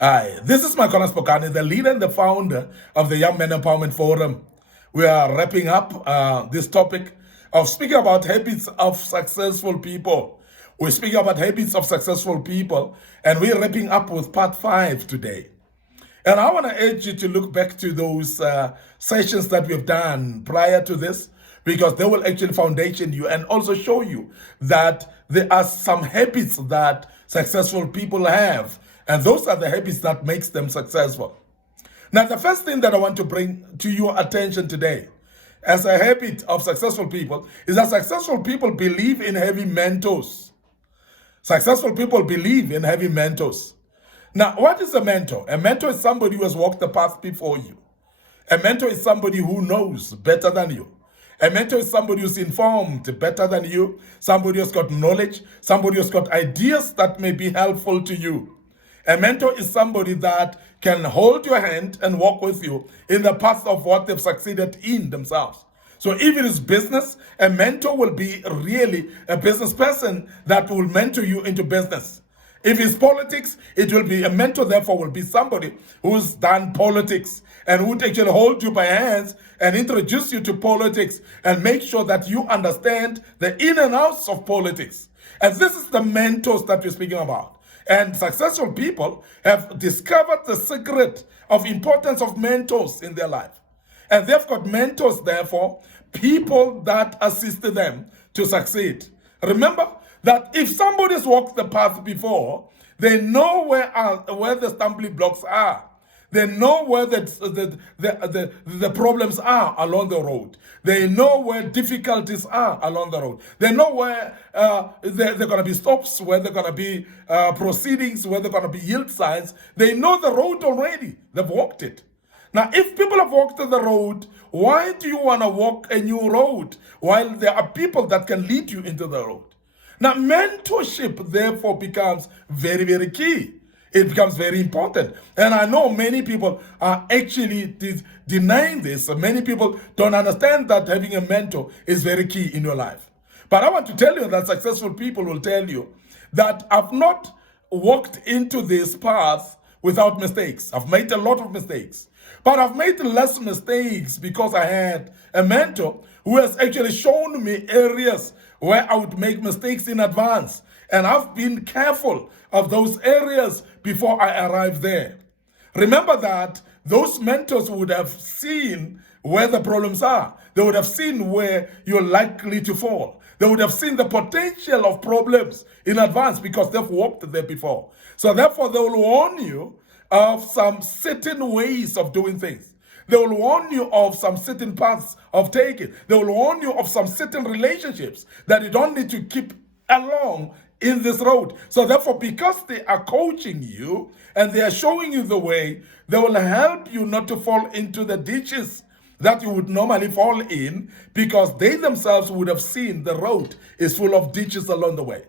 Hi, this is Micornus, Phokane, the leader and the founder of the Young Men Empowerment Forum. We are wrapping up this topic of speaking about habits of successful people. We're speaking about habits of successful people, and we're wrapping up with part 5 today. And I want to urge you to look back to those sessions that we've done prior to this, because they will actually foundation you and also show you that there are some habits that successful people have, and those are the habits that makes them successful. Now, the first thing that I want to bring to your attention today as a habit of successful people is that successful people believe in having mentors. Successful people believe in having mentors. Now, what is a mentor? A mentor is somebody who has walked the path before you. A mentor is somebody who knows better than you. A mentor is somebody who's informed better than you, somebody who's got knowledge, somebody who's got ideas that may be helpful to you. A mentor is somebody that can hold your hand and walk with you in the path of what they've succeeded in themselves. So if it is business, a mentor will be really a business person that will mentor you into business. If it's politics, it will be a mentor, therefore, will be somebody who's done politics and would actually hold you by hands and introduce you to politics and make sure that you understand the in and outs of politics. And this is the mentors that we're speaking about. And successful people have discovered the secret of importance of mentors in their life. And they've got mentors, therefore, people that assist them to succeed. Remember that if somebody's walked the path before, they know where the stumbling blocks are. They know where the problems are along the road. They know where difficulties are along the road. They know where there are going to be stops, where there are going to be proceedings, where there are going to be yield signs. They know the road already. They've walked it. Now, if people have walked the road, why do you want to walk a new road while there are people that can lead you into the road? Now, mentorship, therefore, becomes very, very key. It becomes very important. And I know many people are actually denying this. Many people don't understand that having a mentor is very key in your life. But I want to tell you that successful people will tell you that I've not walked into this path without mistakes. I've made a lot of mistakes. But I've made less mistakes because I had a mentor who has actually shown me areas where I would make mistakes in advance. And I've been careful of those areas before I arrive there. Remember that those mentors would have seen where the problems are. They would have seen where you're likely to fall. They would have seen the potential of problems in advance because they've walked there before. So therefore, they will warn you of some certain ways of doing things. They will warn you of some certain paths of taking. They will warn you of some certain relationships that you don't need to keep along in this road. So therefore, because they are coaching you and they are showing you the way, they will help you not to fall into the ditches that you would normally fall in, because they themselves would have seen the road is full of ditches along the way.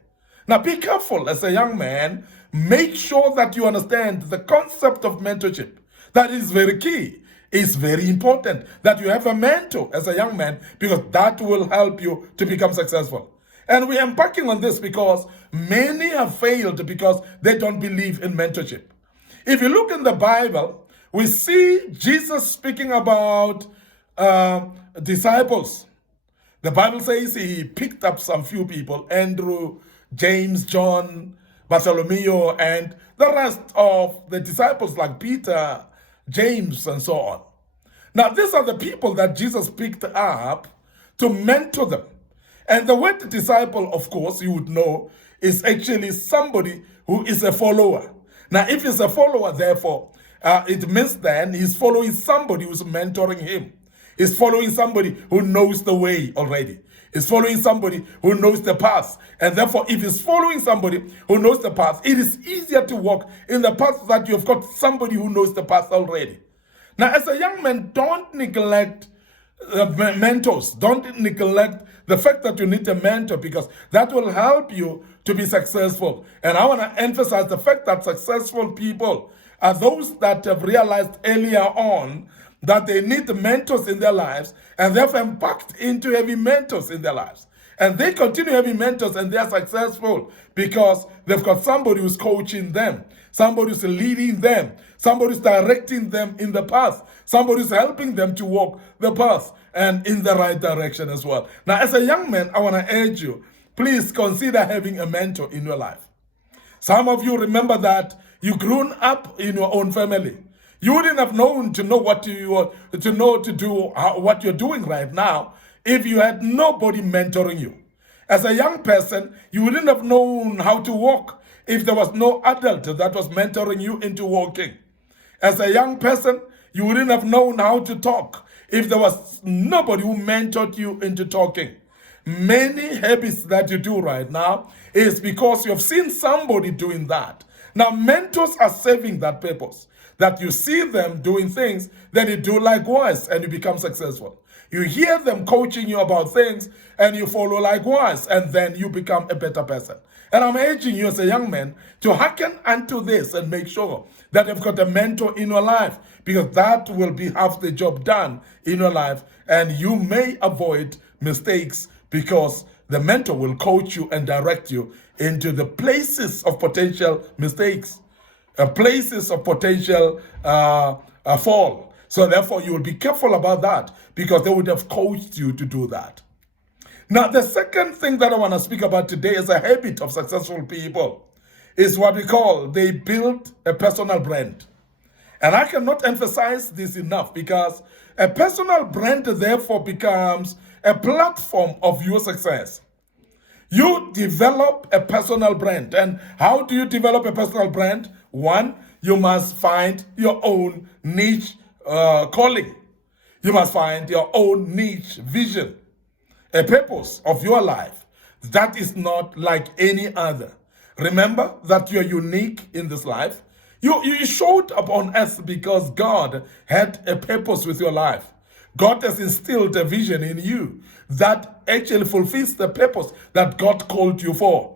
Now, be careful as a young man. Make sure that you understand the concept of mentorship. That is very key. It's very important that you have a mentor as a young man, because that will help you to become successful. And we're embarking on this because many have failed because they don't believe in mentorship. If you look in the Bible, we see Jesus speaking about disciples. The Bible says he picked up some few people: Andrew, James, John, Bartholomew, and the rest of the disciples like Peter, James, and so on. Now, these are the people that Jesus picked up to mentor them. And the word disciple, of course, you would know, is actually somebody who is a follower. Now, if he's a follower, therefore, it means then he's following somebody who's mentoring him. He's following somebody who knows the way already. He's following somebody who knows the path. And therefore, if he's following somebody who knows the path, it is easier to walk in the path that you've got somebody who knows the path already. Now, as a young man, don't neglect mentors. Don't neglect the fact that you need a mentor, because that will help you to be successful. And I want to emphasize the fact that successful people are those that have realized earlier on that they need mentors in their lives, and they've embarked into having mentors in their lives. And they continue having mentors and they are successful because they've got somebody who's coaching them, somebody who's leading them, somebody who's directing them in the path, somebody who's helping them to walk the path and in the right direction as well. Now, as a young man, I want to urge you, please consider having a mentor in your life. Some of you remember that you grew up in your own family. You wouldn't have known to know what to do what you're doing right now if you had nobody mentoring you. As a young person, you wouldn't have known how to walk if there was no adult that was mentoring you into walking. As a young person, you wouldn't have known how to talk if there was nobody who mentored you into talking. Many habits that you do right now is because you have seen somebody doing that. Now, mentors are serving that purpose, that you see them doing things, then you do likewise, and you become successful. You hear them coaching you about things, and you follow likewise, and then you become a better person. And I'm urging you as a young man to hearken unto this and make sure that you've got a mentor in your life, because that will be half the job done in your life, and you may avoid mistakes because the mentor will coach you and direct you into the places of potential mistakes, places of potential fall. So therefore, you will be careful about that because they would have coached you to do that. Now, the second thing that I want to speak about today is a habit of successful people is what we call they build a personal brand. And I cannot emphasize this enough because a personal brand therefore becomes a platform of your success. You develop a personal brand. And how do you develop a personal brand? One, you must find your own niche calling. You must find your own niche vision, a purpose of your life that is not like any other. Remember that you're unique in this life. You showed up on earth because God had a purpose with your life. God has instilled a vision in you that actually fulfills the purpose that God called you for.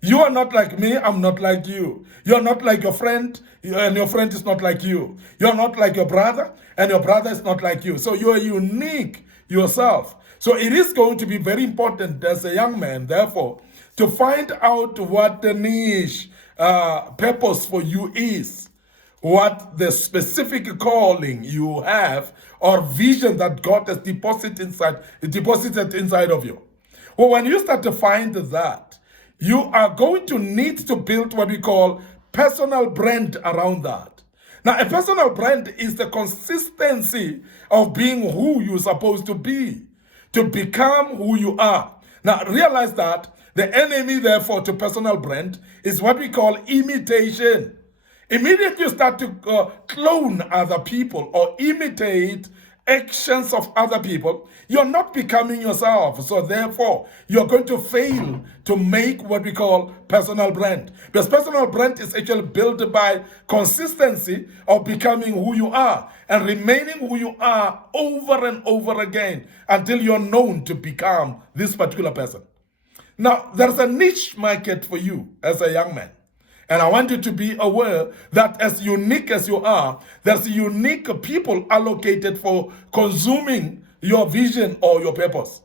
You are not like me, I'm not like you. You're not like your friend, and your friend is not like you. You're not like your brother, and your brother is not like you. So you are unique yourself. So it is going to be very important as a young man, therefore, to find out what the niche purpose for you is, what the specific calling you have or vision that God has deposited inside of you. Well, when you start to find that, you are going to need to build what we call personal brand around that. Now, a personal brand is the consistency of being who you're supposed to be, to become who you are. Now, realize that the enemy, therefore, to personal brand is what we call imitation. Immediately you start to clone other people or imitate actions of other people, you're not becoming yourself. So therefore, you're going to fail to make what we call personal brand. Because personal brand is actually built by consistency of becoming who you are and remaining who you are over and over again until you're known to become this particular person. Now, there's a niche market for you as a young man. And I want you to be aware that as unique as you are, there's unique people allocated for consuming your vision or your purpose.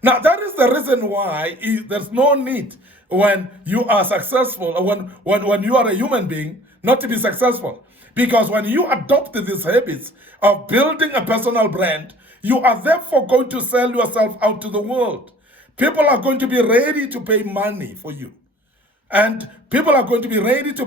Now, that is the reason why there's no need when you are successful, or when you are a human being, not to be successful. Because when you adopt these habits of building a personal brand, you are therefore going to sell yourself out to the world. People are going to be ready to pay money for you. And people are going to be ready to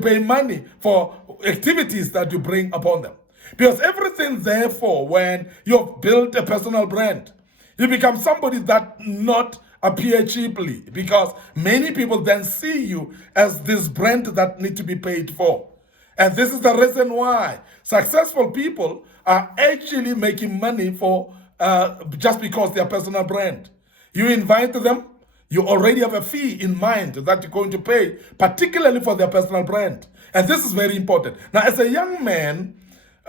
pay money for activities that you bring upon them. Because everything, therefore, when you've built a personal brand, you become somebody that not appear cheaply. Because many people then see you as this brand that need to be paid for. And this is the reason why successful people are actually making money for just because they are personal brand. You invite them, you already have a fee in mind that you're going to pay, particularly for their personal brand. And this is very important. Now, as a young man,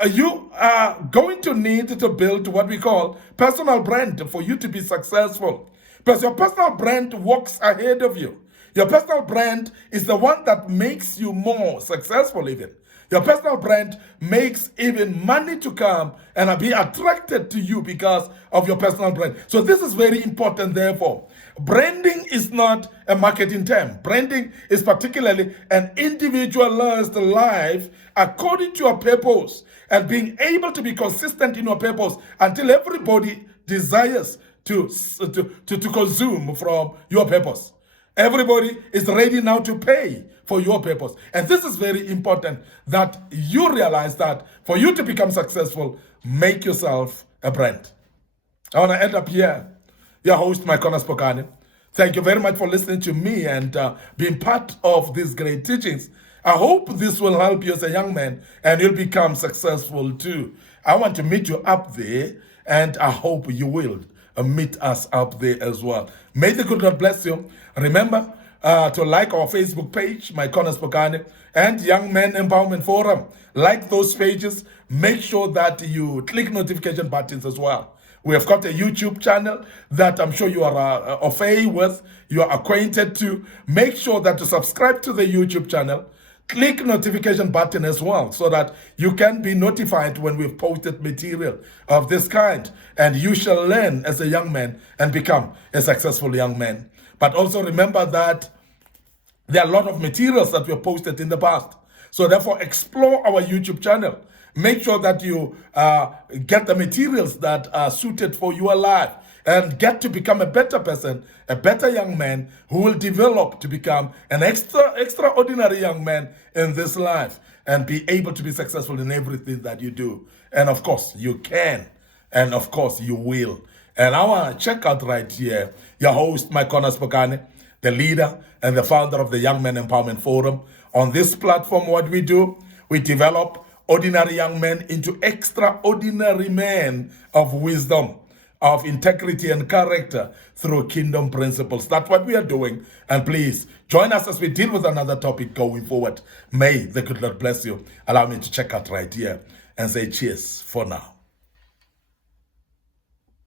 you are going to need to build what we call personal brand for you to be successful. Because your personal brand walks ahead of you. Your personal brand is the one that makes you more successful even. Your personal brand makes even money to come and be attracted to you because of your personal brand. So this is very important, therefore. Branding is not a marketing term. Branding is particularly an individualized life according to your purpose and being able to be consistent in your purpose until everybody desires to consume from your purpose. Everybody is ready now to pay for your purpose. And this is very important that you realize that for you to become successful, make yourself a brand. I want to end up here. Your host, Micornus Phokane. Thank you very much for listening to me and being part of these great teachings. I hope this will help you as a young man and you'll become successful too. I want to meet you up there and I hope you will meet us up there as well. May the good Lord bless you. Remember to like our Facebook page, Micornus Phokane, and Young Men Empowerment Forum. Like those pages. Make sure that you click notification buttons as well. We have got a YouTube channel that I'm sure you are au fait with, you are acquainted to. Make sure that you subscribe to the YouTube channel. Click notification button as well so that you can be notified when we've posted material of this kind. And you shall learn as a young man and become a successful young man. But also remember that there are a lot of materials that we have posted in the past. So therefore, explore our YouTube channel. Make sure that you get the materials that are suited for your life and get to become a better person, a better young man who will develop to become an extraordinary young man in this life and be able to be successful in everything that you do. And of course, you can. And of course, you will. And I want to check out right here, your host, Micornus Phokane, the leader and the founder of the Young Men Empowerment Forum. On this platform, what we do, we develop ordinary young men into extraordinary men of wisdom, of integrity and character through kingdom principles. That's what we are doing. And please join us as we deal with another topic going forward. May the good Lord bless you. Allow me to check out right here and say cheers for now.